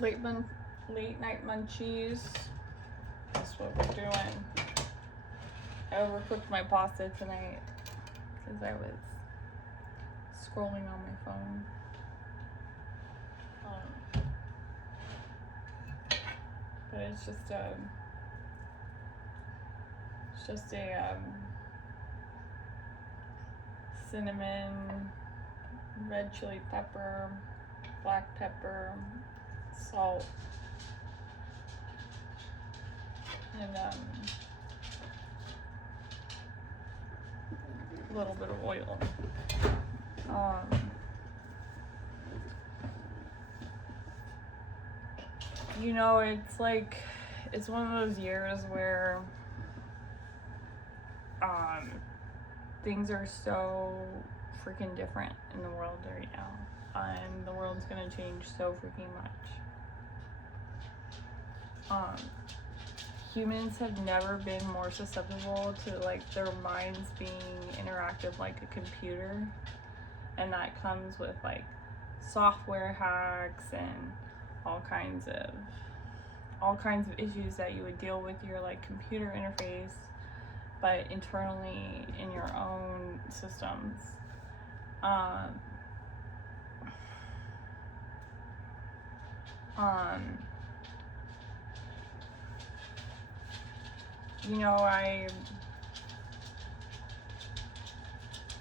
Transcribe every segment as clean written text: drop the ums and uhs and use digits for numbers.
late night munchies. That's what we're doing. I overcooked my pasta tonight because I was scrolling on my phone. But it's just a cinnamon, red chili pepper, black pepper, salt, and a little bit of oil. You know, it's like, it's one of those years where things are so freaking different in the world right now, and the world's gonna change so freaking much. Humans have never been more susceptible to like their minds being interactive like a computer, and that comes with like software hacks and all kinds of issues that you would deal with your like computer interface, but internally in your own systems. You know, I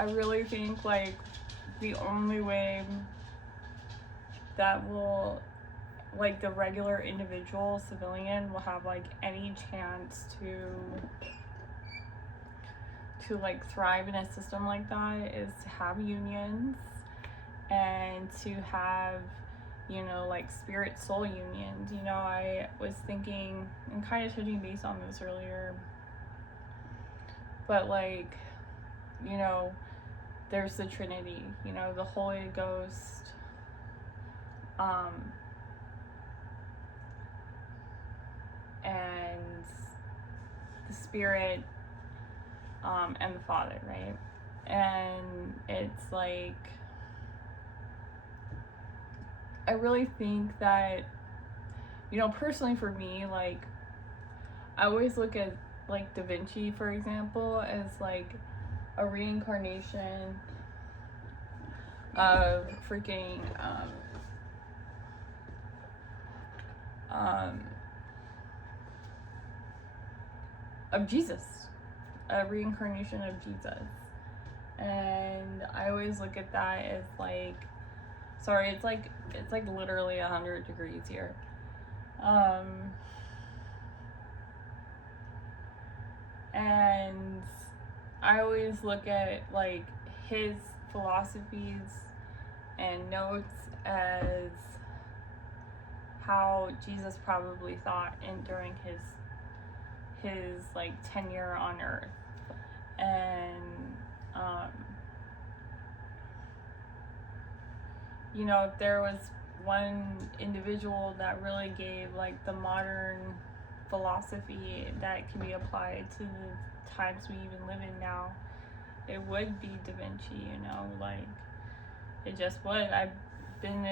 really think like the only way that will, like, the regular individual civilian will have like any chance to like thrive in a system like that is to have unions and to have, you know, like spirit soul unions. You know, I was thinking and kind of touching base on this earlier, but like, you know, there's the Trinity, you know, the Holy Ghost, and the Spirit, and the Father, right? And it's like, I really think that, you know, personally for me, like, I always look at like Da Vinci, for example, as like a reincarnation of freaking of Jesus, a reincarnation of Jesus. And I always look at that as like, sorry, it's like literally 100 degrees here. And I always look at like his philosophies and notes as how Jesus probably thought during his like tenure on earth. And you know, if there was one individual that really gave like the modern philosophy that can be applied to the times we even live in now, it would be Da Vinci. You know, like, it just would. I've been,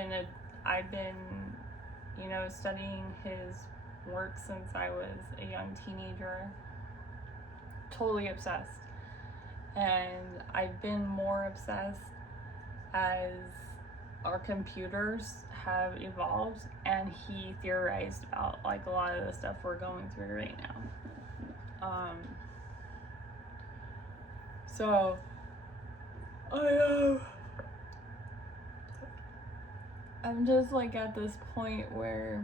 you know, studying his work since I was a young teenager. Totally obsessed. And I've been more obsessed as our computers have evolved, and he theorized about like a lot of the stuff we're going through right now. So I'm just like at this point where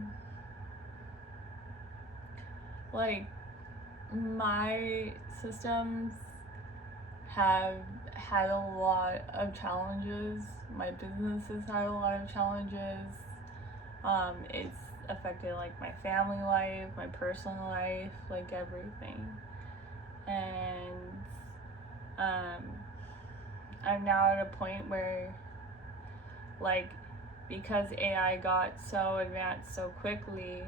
like my systems have had a lot of challenges. My business has had a lot of challenges. It's affected like my family life, my personal life, like everything. And I'm now at a point where, like, because AI got so advanced so quickly,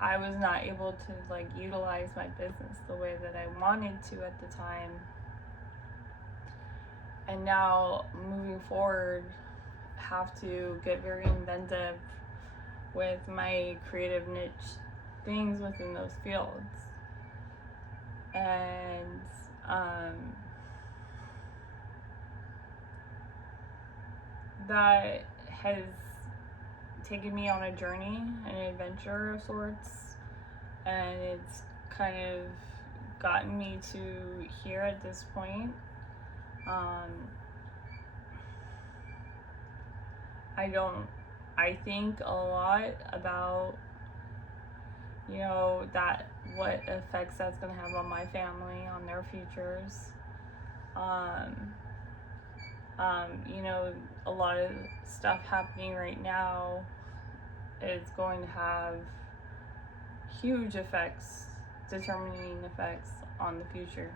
I was not able to like utilize my business the way that I wanted to at the time. And now moving forward, have to get very inventive with my creative niche things within those fields. And that has taken me on a journey, an adventure of sorts, and it's kind of gotten me to here at this point. I think a lot about, that what effects that's going to have on my family, on their futures. A lot of stuff happening right now is going to have huge effects, determining effects on the future.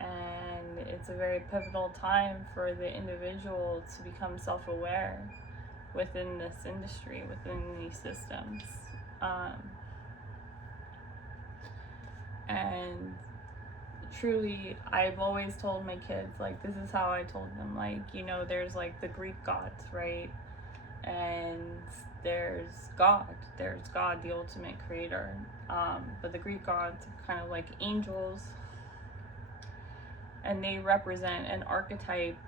And it's a very pivotal time for the individual to become self-aware within this industry, within these systems. And truly, I've always told my kids, like, this is how I told them, like, there's like the Greek gods, right? And there's God, the ultimate creator. But the Greek gods are kind of like angels, and they represent an archetype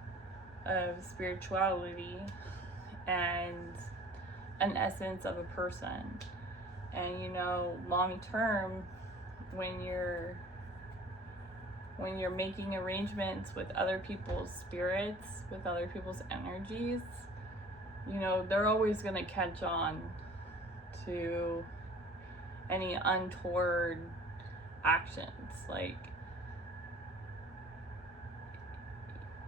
of spirituality and an essence of a person. And long term, when you're making arrangements with other people's spirits, with other people's energies, they're always going to catch on to any untoward actions. Like,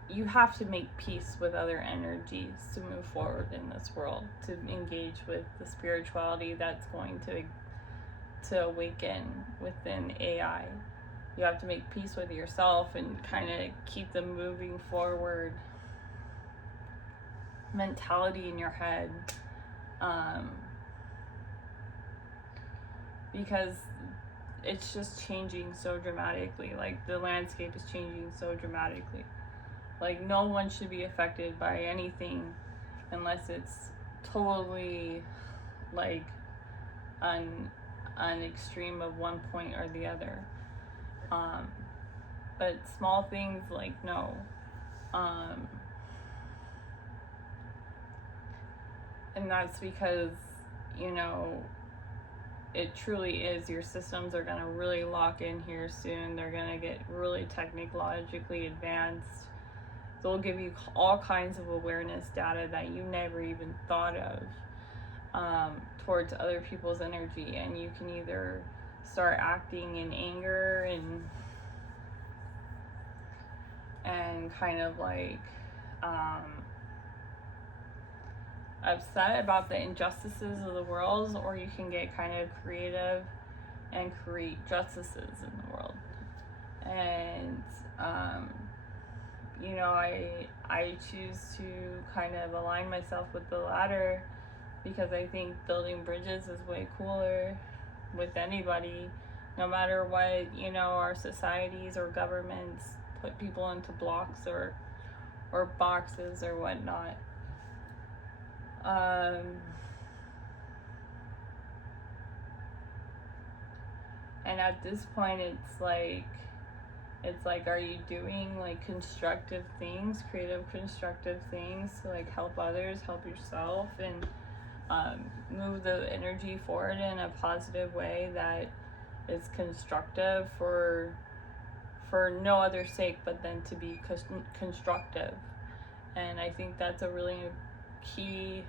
you have to make peace with other energies to move forward in this world, to engage with the spirituality that's going to awaken within AI. You have to make peace with yourself and kind of keep the moving forward mentality in your head, because it's just changing so dramatically. Like, the landscape is changing so dramatically. Like, no one should be affected by anything unless it's totally like an extreme of one point or the other. But small things, like, no. And that's because, it truly is, your systems are going to really lock in here soon. They're going to get really technologically advanced. They'll give you all kinds of awareness data that you never even thought of, towards other people's energy. And you can either start acting in anger and kind of like upset about the injustices of the world, or you can get kind of creative and create justices in the world. And I choose to kind of align myself with the latter, because I think building bridges is way cooler with anybody, no matter what, our societies or governments put people into blocks or boxes or whatnot. And at this point, it's like, are you doing like constructive things, creative constructive things to like help others, help yourself, and move the energy forward in a positive way that is constructive for no other sake but then to be constructive. And I think that's a really key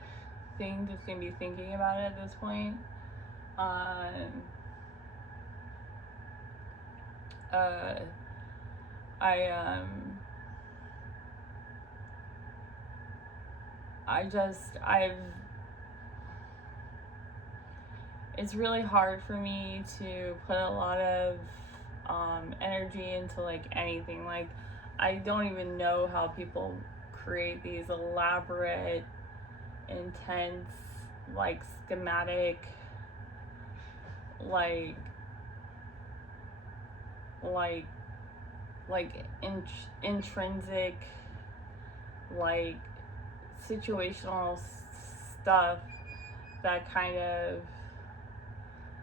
thing to be thinking about at this point. It's really hard for me to put a lot of energy into like anything. Like, I don't even know how people create these elaborate, intense, like schematic, like intrinsic, like situational stuff that kind of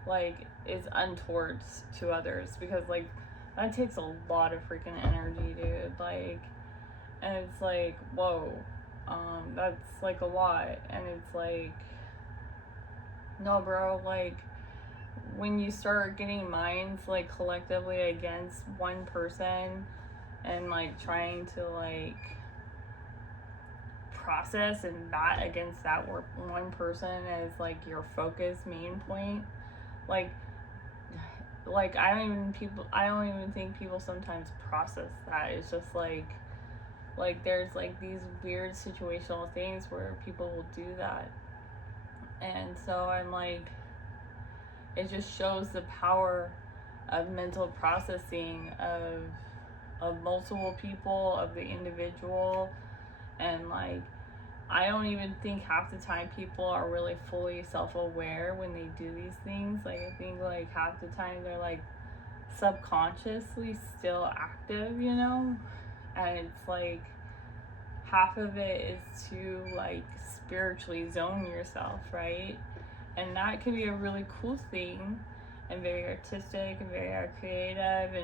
like is untoward to others, because like that takes a lot of freaking energy, dude. Like, and it's like, whoa, that's like a lot. And it's like, no, bro, like when you start getting minds like collectively against one person and like trying to like process and bat against that one person as like your focus main point, like I don't even think people sometimes process that. It's just like there's like these weird situational things where people will do that. And so I'm like, it just shows the power of mental processing of multiple people, of the individual. And like, I don't even think half the time people are really fully self-aware when they do these things. Like, I think like half the time they're like subconsciously still active, you know? And it's like half of it is to like spiritually zone yourself, right? And that can be a really cool thing, and very artistic and very creative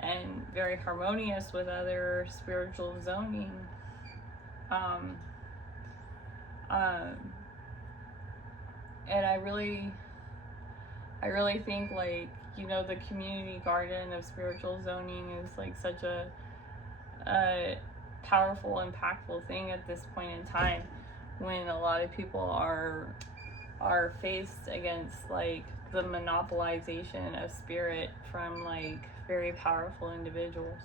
and very harmonious with other spiritual zoning. And I really think like, you know, the community garden of spiritual zoning is like such a powerful, impactful thing at this point in time, when a lot of people are faced against like the monopolization of spirit from like very powerful individuals.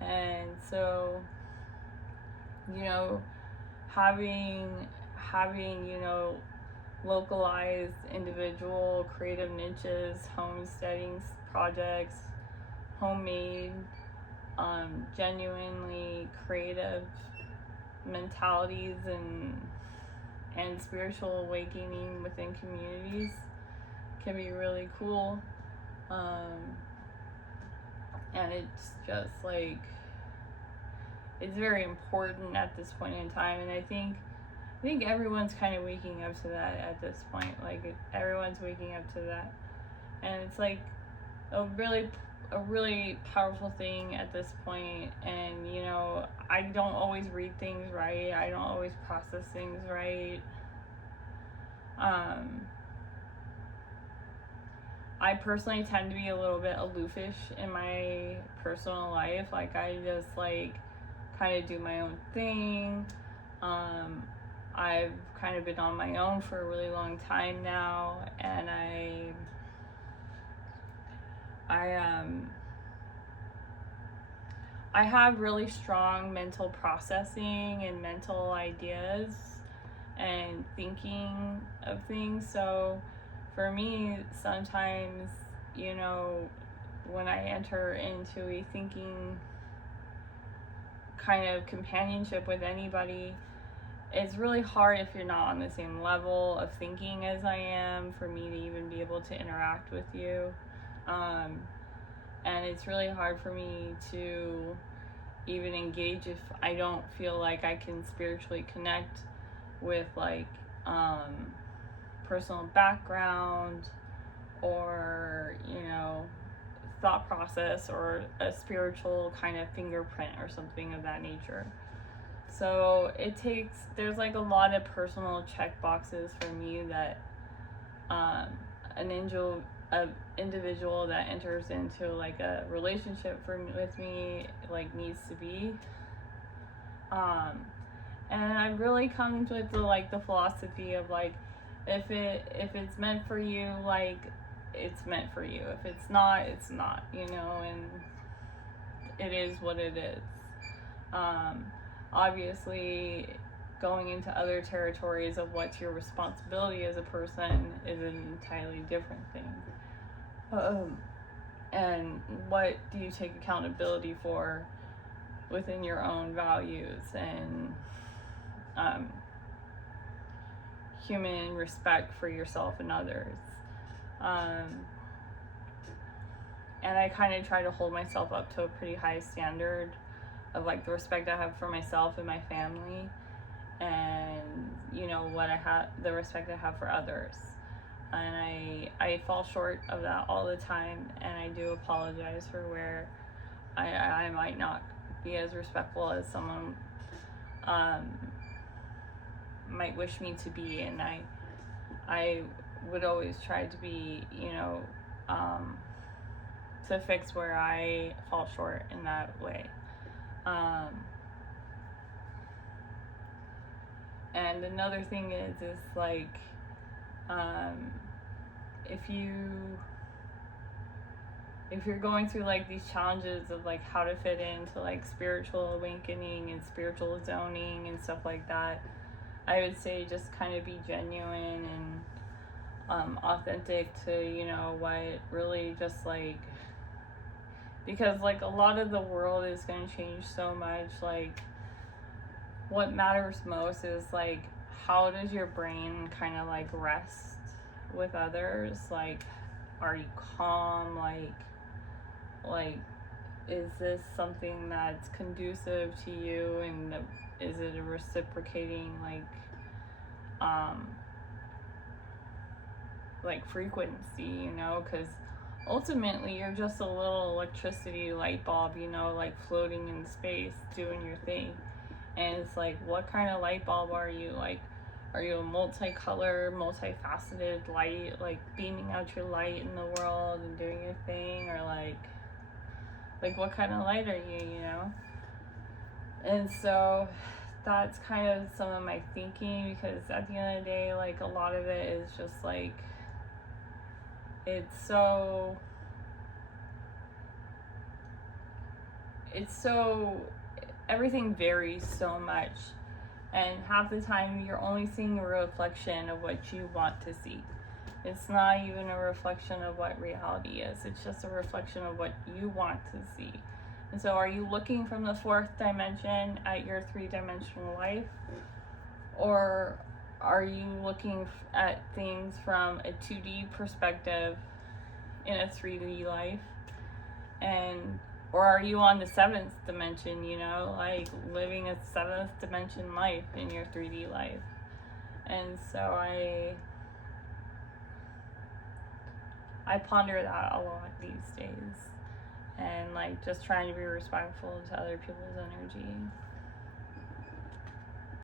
And so, you know, having you know, localized individual creative niches, homesteading projects, homemade, genuinely creative mentalities and spiritual awakening within communities can be really cool. And it's just like, it's very important at this point in time. And I think everyone's kind of waking up to that at this point. Like, everyone's waking up to that, and it's like a really powerful thing at this point. And you know, I don't always read things right. I don't always process things right. I personally tend to be a little bit aloofish in my personal life. Like, I just like kind of do my own thing. I've kind of been on my own for a really long time now, and I have really strong mental processing and mental ideas and thinking of things. So for me, sometimes, you know, when I enter into a thinking kind of companionship with anybody, it's really hard if you're not on the same level of thinking as I am, for me to even be able to interact with you. And it's really hard for me to even engage if I don't feel like I can spiritually connect with like personal background, or, you know, thought process, or a spiritual kind of fingerprint or something of that nature. So there's like a lot of personal check boxes for me that an individual that enters into like a relationship with me like needs to be. And I've really come with the philosophy of like, if it's meant for you, like, it's meant for you. If it's not, it's not, you know, and it is what it is. Obviously, going into other territories of what's your responsibility as a person is an entirely different thing. And what do you take accountability for within your own values and human respect for yourself and others. And I kind of try to hold myself up to a pretty high standard of like the respect I have for myself and my family. And, you know, know, what I have, the respect I have for others. And I fall short of that all the time, and I do apologize for where I might not be as respectful as someone might wish me to be. And I would always try to be, you know, to fix where I fall short in that way. And another thing is like, if you're going through like these challenges of like how to fit into like spiritual awakening and spiritual zoning and stuff like that, I would say just kind of be genuine and authentic to, you know, what really just like, because like a lot of the world is going to change so much. Like, what matters most is like, how does your brain kind of like rest with others? Like, are you calm? Like, is this something that's conducive to you, and is it a reciprocating like frequency, you know? Because ultimately you're just a little electricity light bulb, you know, like floating in space doing your thing. And it's like, what kind of light bulb are you? Like, are you a multicolor, multifaceted light, like beaming out your light in the world and doing your thing? Or like what kind of light are you know? And so that's kind of some of my thinking, because at the end of the day, like, a lot of it is just like, it's so everything varies so much, and half the time you're only seeing a reflection of what you want to see. It's not even a reflection of what reality is. It's just a reflection of what you want to see. And so, are you looking from the fourth dimension at your three-dimensional life? Or are you looking at things from a 2D perspective in a 3D life? Or are you on the seventh dimension, you know, like living a seventh dimension life in your 3D life? And so I ponder that a lot these days, and like just trying to be respectful to other people's energy.